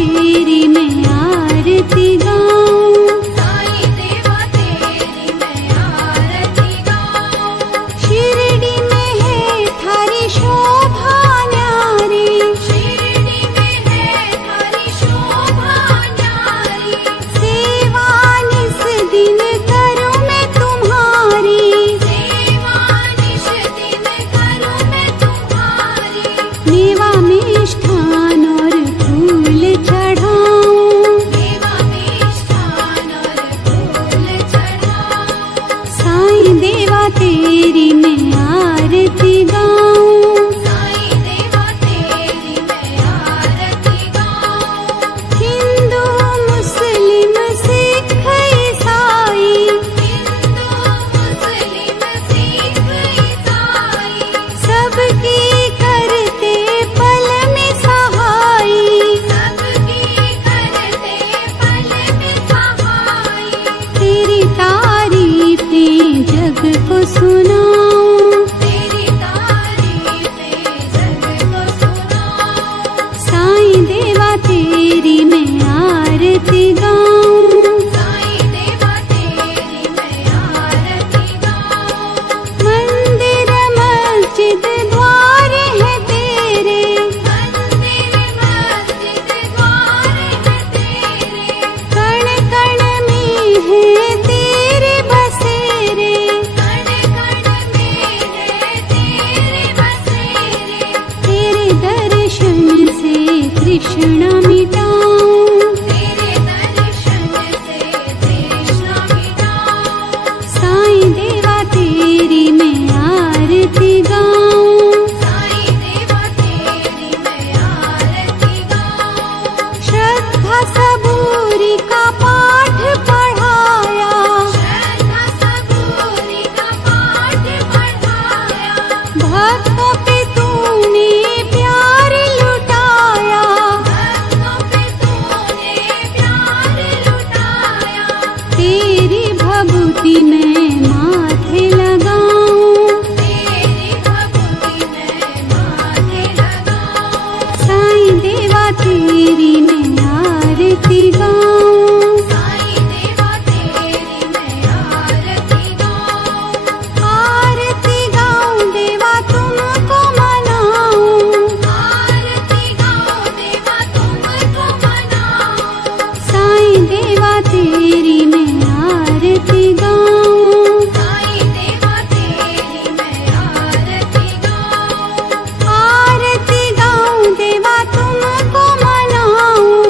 तेरी मैं आरती गाऊं, साईं देवा तेरी मैं आरती गाऊं। शिरडी में है थारी शोभा न्यारी, शिरडी में है थारी शोभा न्यारी, सेवा निस दिन करूं मैं तुम्हारी, सेवा निश दिन करूं मैं तुम्हारी। मेवा मिष्ठान और फूल चढ़ाऊं, देवा मिष्ठान और फूल चढ़ाऊं, साईं देवा तेरी मैं आरती गाऊं, साईं देवा तेरी मैं आरती गाऊं। हिंदू मुस्लिम सिख ईसाई, हिंदू मुस्लिम सिख ईसाई, सबकी करते पल में सहाई, सबकी करते पल में सहाई। तेरी तारीफें जग को सुनाऊं, तेरी तारीफें जग को सुनाऊं, साईं देवा तेरी मैं आरती गाऊं, साईं देवा तेरी मैं आरती गाऊं। मंदिर मस्जिद द्वार है तेरे, मंदिर मस्जिद द्वार है तेरे, कण कण में है तेरे बसेरे, कण कण में है तेरे बसेरे। तेरे दर्शन से तृष्णा मिटाऊं, तेरे दर्शन से तृष्णा मिटाऊं, साईं देवा तेरी मैं आरती गाऊं, साईं देवा तेरी मैं आरती गाऊं। श्रद्धा सबूरी का पाठ पढ़ाया, श्रद्धा सबूरी का पाठ पढ़ाया, भक्तों पे तूने प्यार लुटाया, भक्तों पे तूने प्यार लुटाया। तेरी भभूति मैं माथे लगाऊं, तेरी भक्ति मैं माथे लगाऊं, साईं देवा तेरी मैं आरती गाऊं, साईं देवा तेरी मैं आरती गाऊं। आरती गाऊं देवा तुमको मनाऊं, आरती गाऊं देवा तुमको मनाऊं, साईं देवा तेरी मैं आरती गाऊं, साईं देवा तेरी मैं आरती गाऊं। आरती गाऊं देवा तुमको मनाऊं,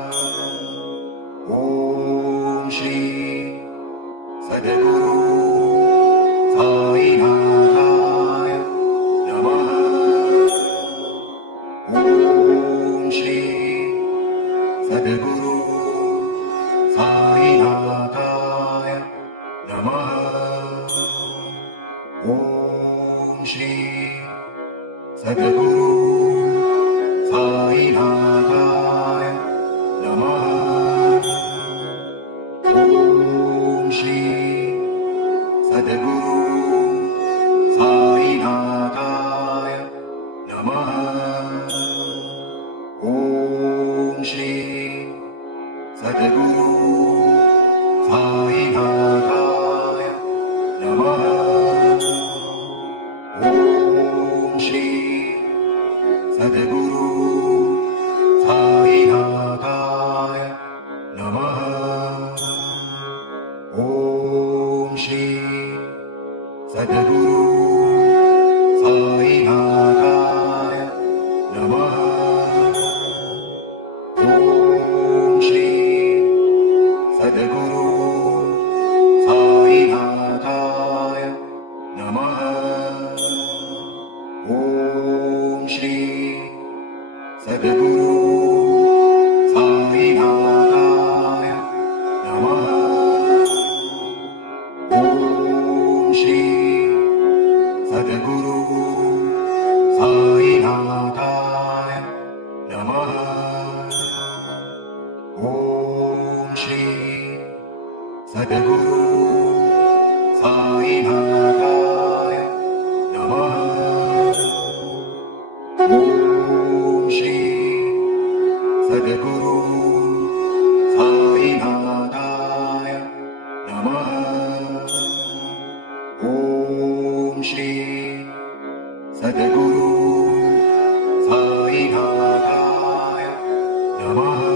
श्री सद्गुरु साईनाथाय नमः। ॐ श्री सद्गुरु साईनाथाय नमः। ॐ श्री सद्गुरु साईनाथाय नमः। ॐ श्री सद्गुरु साईनाथाय नमः। ॐ श्री सद्गुरु साईनाथाय नमः। ॐ श्री सद्गुरु साईनाथाय नमः। ॐ श्री सद्गुरु साईनाथाय नमः। ॐ श्री सद्गुरु साईनाथाय नमः। ॐ श्री सद्गुरु साईनाथाय नमः। ॐ श्री सद्गुरु साईनाथाय नमः। ॐ श्री सद्गुरु साईनाथाय नमः। ॐ श्री सद्गुरु साईनाथाय नमः।